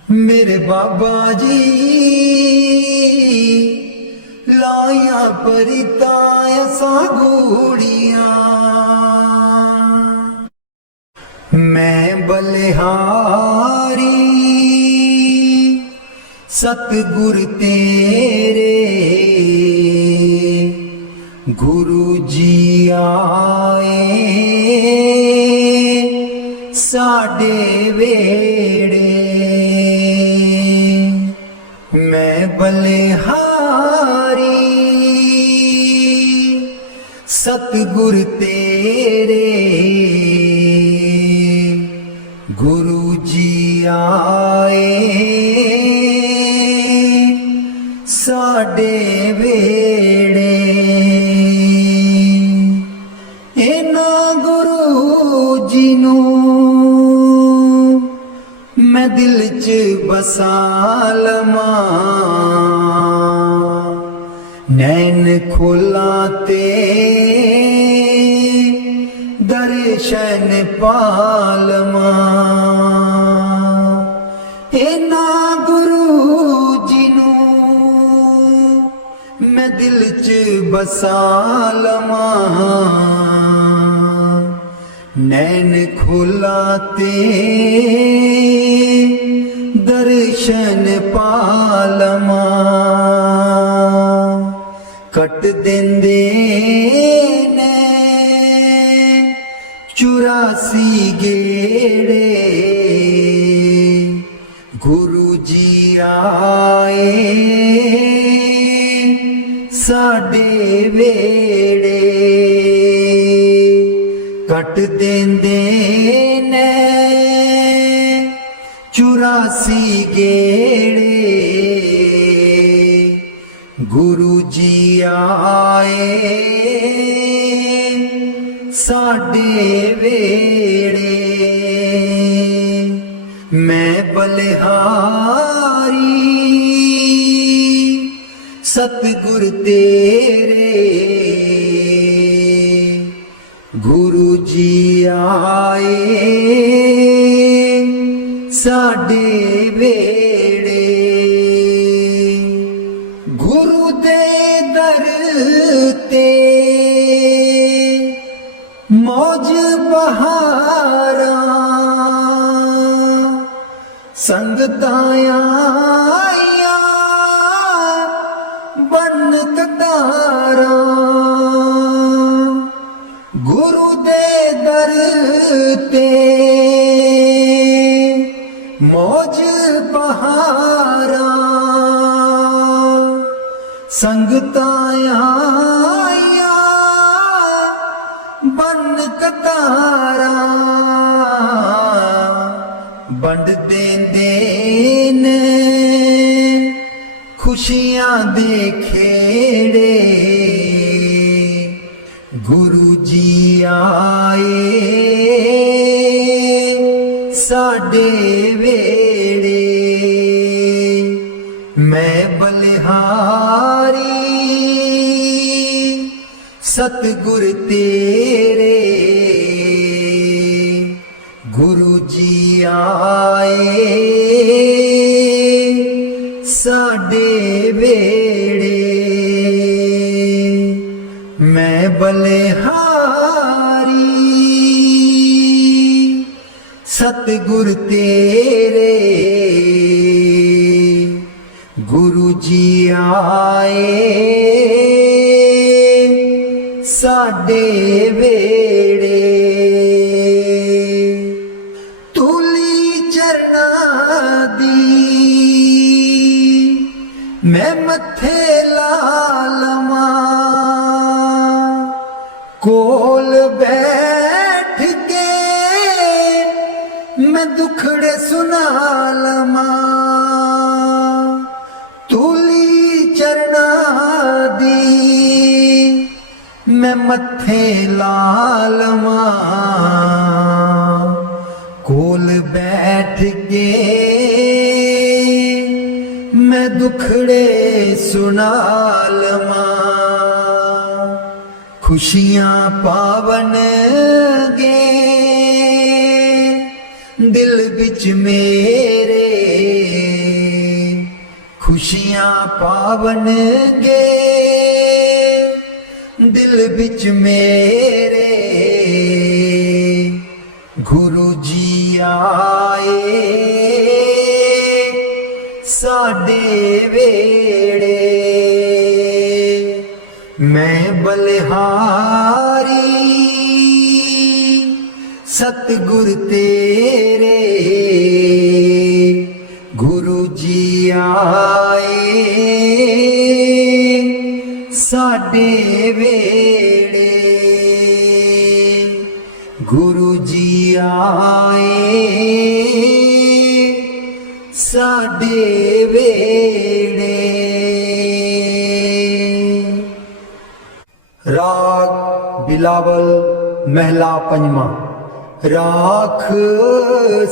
मेरे बाबा जी, लाया परीता ऐसा गूड़ियां। मैं बलिहारी सतगुर तेरे, गुरु जी आए साडे वेड़े, मैं बलिहारी सतगुर तेरे, गुरु जी आए साडे वेड़े, इन्हां गुरु जी नूं मैं दिल च बसा लवां, नैन खोला ते दर्शन पालवा, इन्हां गुरु जी नूं मैं दिल च बसा लवां, नैन खोला ते दर्शन पालवा, कट देंदे ने 84 गेड़े, गुरु जी आए साडे वेड़े, कट देंदे ने 84 गेड़े, गुरु जी आए साडे वेड़े, मैं बलिहारी सतगुर तेरे, गुरु जी आए साडे वेड़े, गुरु दे दर ते मौज बहारा, संगतां आईयां बन कतारा, गुरु दे दर ते मौज बहारा, संगतां आईयां बन कतारा, बंड देंदे ने खुशियां दे खेड़े, गुरु जी आए साडे वेड़े, मैं बलिहारी सतगुर तेरे, गुरु जी आए साडे वेड़े, मैं बलिहारी सतगुर तेरे, गुरु जी आए साडे वेड़े, तूली चरना दी मैं मथे ला लवां, कोल बैठ के मैं दुखड़े सुना लवां, तूली चरना है लालमा कोल बैठ के मैं दुखड़े सुना लमा खुशियां पावन गे दिल बिच मेरे खुशियां पावन गे दिल बिच मेरे गुरु जी आए साडे वेड़े मैं बलिहारी सतगुर तेरे गुरु जी आए साडे वेड़े गुरु जी आए साडे वेड़े। राग बिलावल महला पंजवा। राख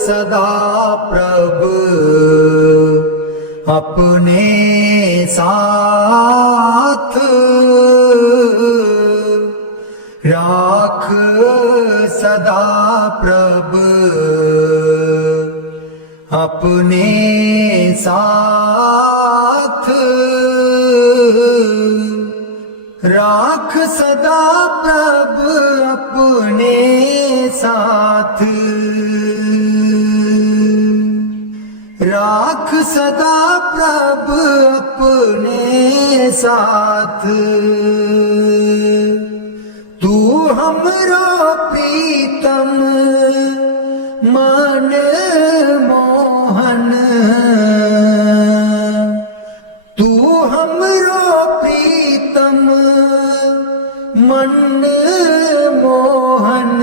सदा प्रभ अपने साथ राख सदा प्रभ अपने साथ राख सदा प्रभ अपने साथ राख सदा प्रभ अपने साथ तू हमरो प्रीतम मन मोहन तू हमरो प्रीतम मन मोहन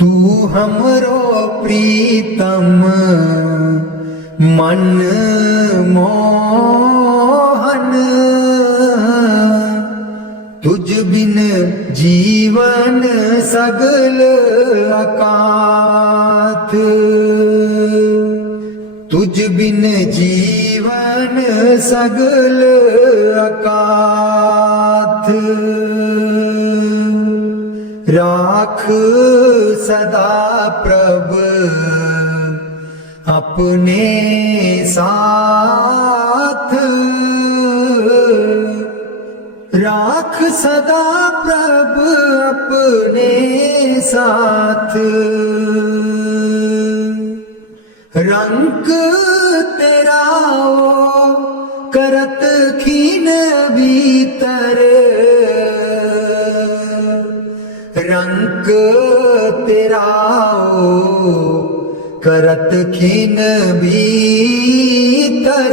तू हमरो प्रीतम मन मोहन तुझ बिन जीवन सगल अकाथ तुझ बिन जीवन सगल अकाथ राख सदा प्रभ अपने साथ राख सदा प्रभ अपने साथ रंग तेरा ओ करत खीन भीतर रंग तेरा ओ करत खीन भीतर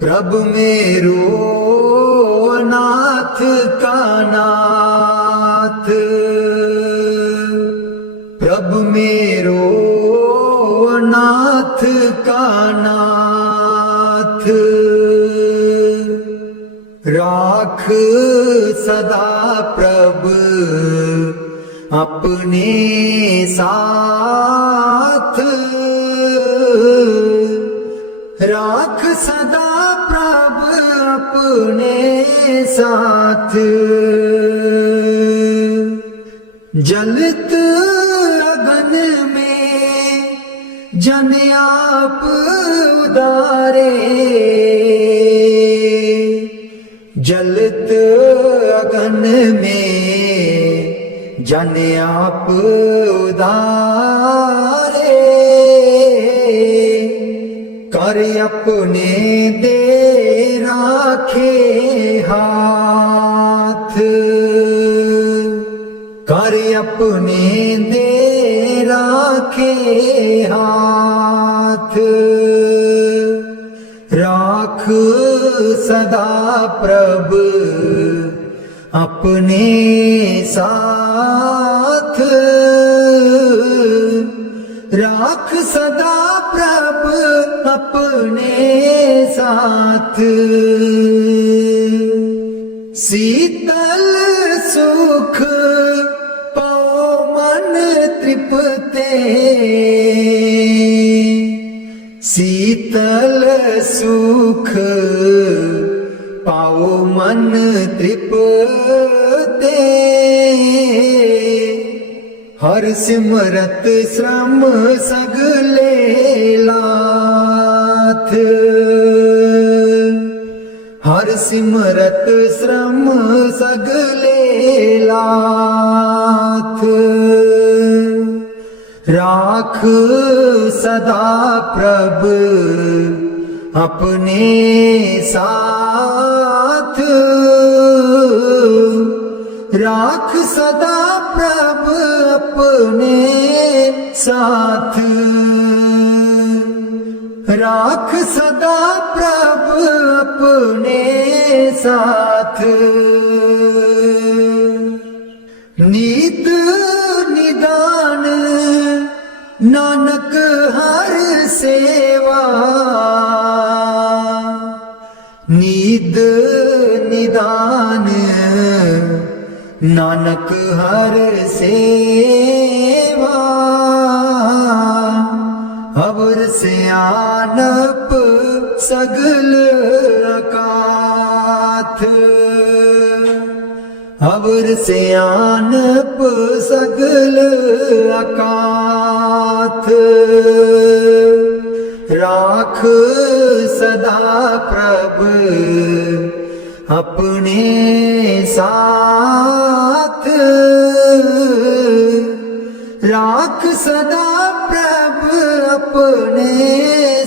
प्रभ मेरो नाथ का नाथ प्रभ मेरो नाथ का नाथ राख सदा प्रभ अपने साथ राख सदा प्रभ अपने साथ जलत अगन में जन आप उदारे जलत अगन में जन आप उदारे कर अपने दे राखे हाथ कर अपने दे राखे हाथ राख सदा प्रभ अपने साथ राख सदा प्रभ अपने साथ। शीतल सुख पाओ मन तृप्ते, शीतल सुख पाओ मन तृप्ते। हर सिमरत श्रम सगले लाथ, हर सिमरत श्रम सगले लाथ। राख सदा प्रभ अपने साथ, राख सदा प्रभ अपने साथ, राख सदा प्रभ अपने साथ। नीत निदान नानक हर सेवा, नीद निदान नानक हर सेवा। अवर सियानप सगल अकाथ, अवर सियानप सगल अकाथ। राख सदा प्रभ अपने साथ, राख सदा प्रभ अपने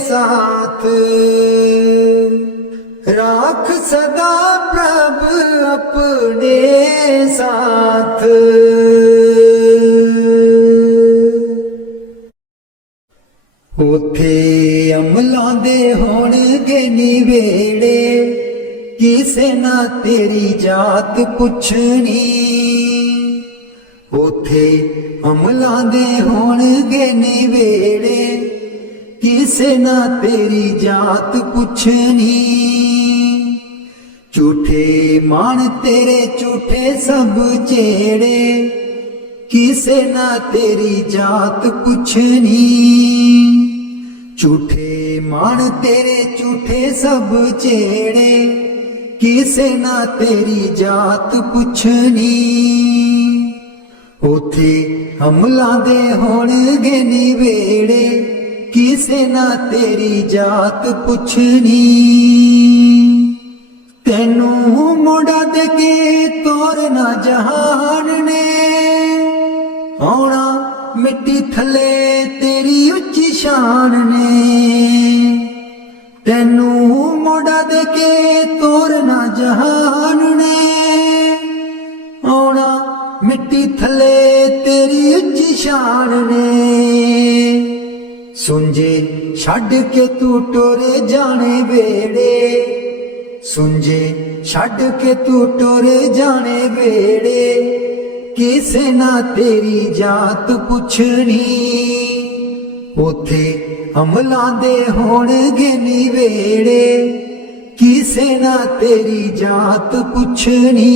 साथ, राख सदा प्रभ अपने साथ। उथे अमलां दे होणगे निवेड़े, किसे ना तेरी जात पुछनी। उथे अमलां दे होणगे निवेड़े, किसे ना तेरी जात पुछनी। झूठे मान तेरे झूठे सब चेड़े, किसे ना तेरी जात पुछनी। झूठे मान तेरे झूठे सब चेड़े, किसे ना तेरी जात पुछनी। उथे अमलां दे होणगे निवेड़े, किसे ना तेरी जात पुछनी। तेनू मुड़ा दे के तोरना जहान ने, आउणा मिट्टी थले तेरी उच्ची शान ने। तेनू मुड़ा दे के तोरना जहान ने, आउणा मिट्टी थले तेरी उच्ची शान ने। सुंजे छड़ के तू टोरे जाने वेड़े, सुंजे छड़ के तू टोरे जाने वेड़े, किसे ना तेरी जात पुछनी। उथे अमलां दे होणगे निवेड़े, किसे ना तेरी जात पुछनी।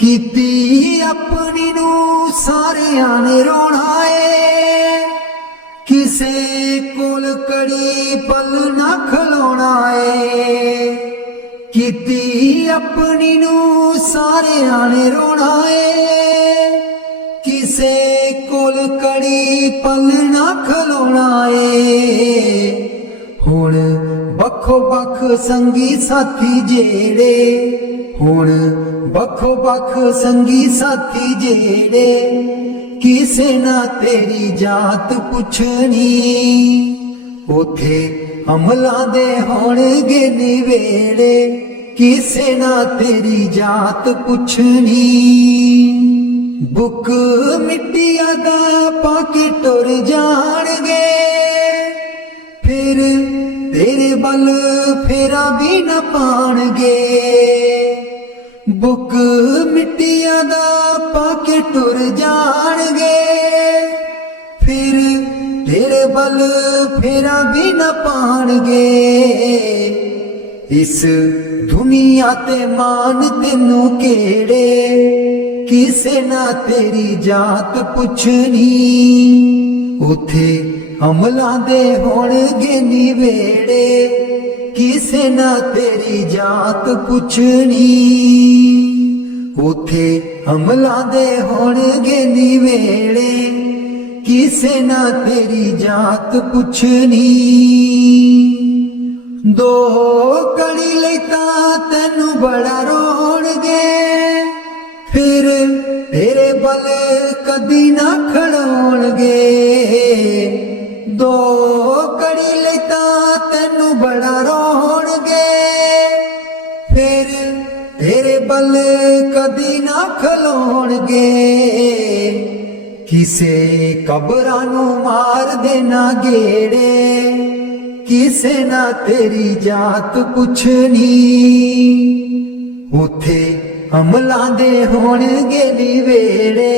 कीती अपनी नू सारियां ने रोना है, किसे कोल कड़ी पल ना खलोना है। कीती अपनी नू सारियां ने रोना है, किसे कोल कड़ी पल ना खलोना है। हुण बखो बख संगी साथी जेड़े, हुण बखो बख संगी साथी जेड़े, किसे ना तेरी जात पुछनी। उथे अमलां दे होणगे निवेड़े, किसे ना तेरी जात पुछनी। बुक मिट्टिया दा पाके टुर जाणगे, फिर तेरे बल फेरा भी न पाणगे। बुक मिट्टिया दा पाके टुर जाणगे, फिर तेरे बल फेरा भी न पाणगे। इस दुनिया ते मान तेनू केड़े, किसे ना तेरी जात पुछनी। उथे अमलां दे होणगे निवेड़े, किसे ना तेरी जात पुछनी। उथे अमलां दे होणगे निवेड़े, किसे ना तेरी जात पुछनी। दो कड़ी लई तां तैनू बड़ा रोणगे, फिर तेरे बल कदी ना खड़ोणगे। दो कड़ी लई तां तैनू बड़ा रोणगे, फिर तेरे बल कदी ना खलोणगे। किसे कबरां नू मार देना गेड़े, किसे ना तेरी जात पुछनी। उथे अमलां दे होणगे निवेड़े,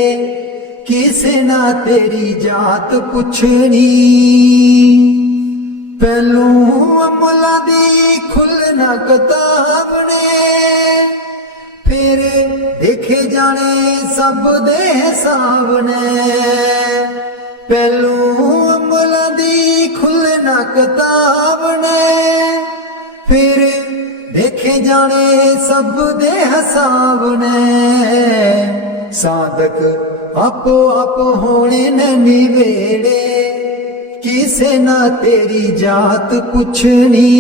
किसे ना तेरी जात पुछनी। पहलू अमलां दी खुलना किताब ने, फिर देखे जाने सब दे हिसाब ने। पहलू अमलां दी खुलना किताब ने, फिर देखे जाने सब दे हिसाब ने। साधक आपो आप होने न निवेड़े, किसे ना तेरी जात पुछनी।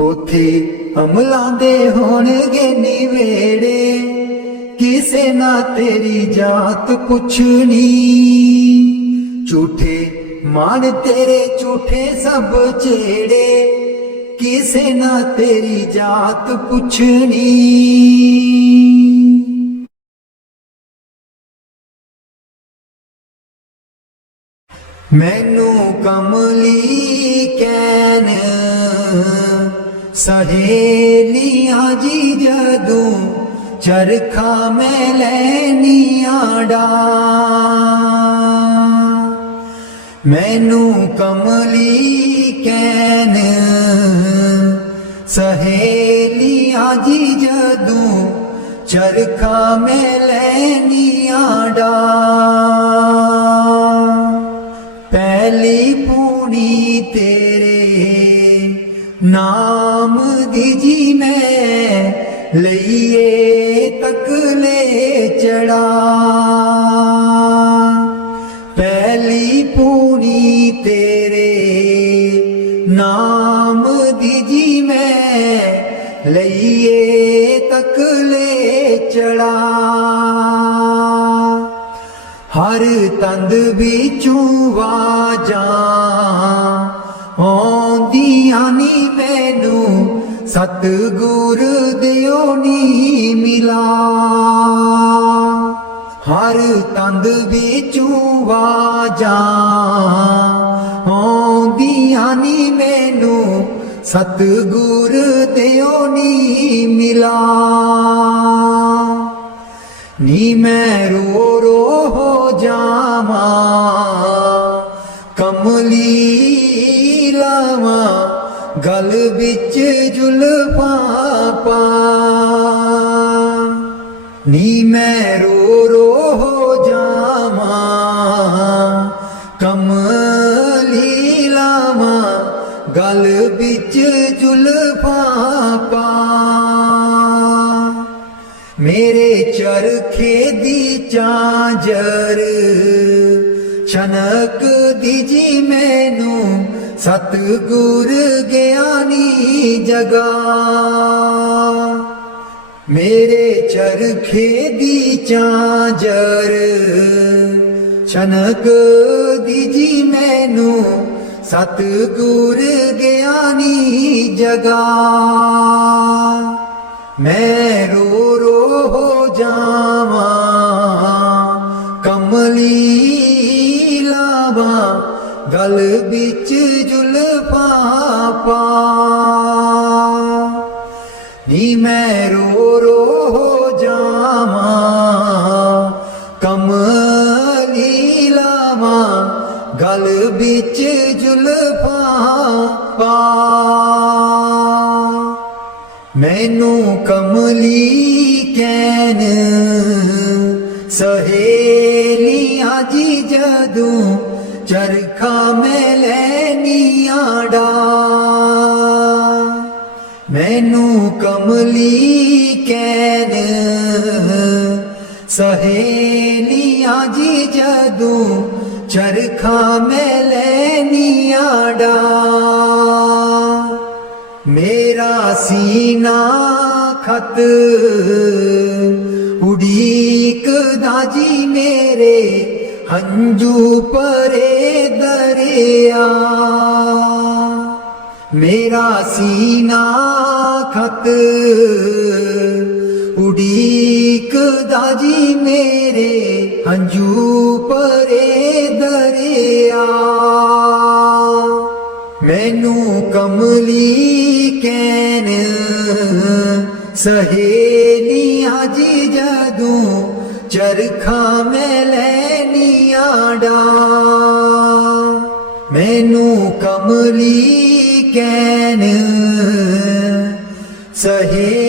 उथे अमलां दे होणगे निवेड़े, किसे ना तेरी जात पुछनी। झूठे मान तेरे झूठे सब चेड़े, किसे ना तेरी जात पुछनी। मैनू कमली कैन सहेलियां जी जदों, चरखा मैं लैनियां डा। मैनू कमली कैन सहेलियां जी जदों, चरखा मैं लैनियां डा। पहली पूनी तेरे नाम दी जी मैं लईए तकले चढ़ा। पहली पूनी तेरे नाम दी जी मैं लईए तकले चढ़ा। हर तंद बिचों वाजां आउंदियां नी मैनू, सतगुर दिओ नी मिला। हर तंद बिचों वाजां आउंदियां नी मैनू, सतगुर दिओ नी मिला। नी मैं रो रो हो जावा, कमली लावा गल बिच जुल्फां पा। नी मैं रो रो हो जावा, कमली लावा गल बिच जुल्फां पा। मेरे चरखे दी चांजर छनक दीजी मैनू, सतगुर ज्ञानी जगा। मेरे चरखे दी चांजर छनक दीजी मैनू, सतगुर ज्ञानी जगा। मैं रो रो हो जावा, कमली लावा गल बिच जुल्फां पा। नी मैं रो रो हो जावा, कमली लावा गल बिच जुल्फां पा। मैनू कमली कैन सहेलियां जी जदों चरखा मैं लैनियां डा मैनू कमली कैन सहेलियां जी जदों चरखा मैं लैनियां डा मेरा सीना खत उड़ीक दाजी मेरे हंजू परे दरिया मेरा सीना खत उड़ीक दाजी मेरे हंजू परे दरिया मैनू कमली कैन सहेलियां जी जदों चरखा मैं लैनियां डा मैनू कमली कैन सहे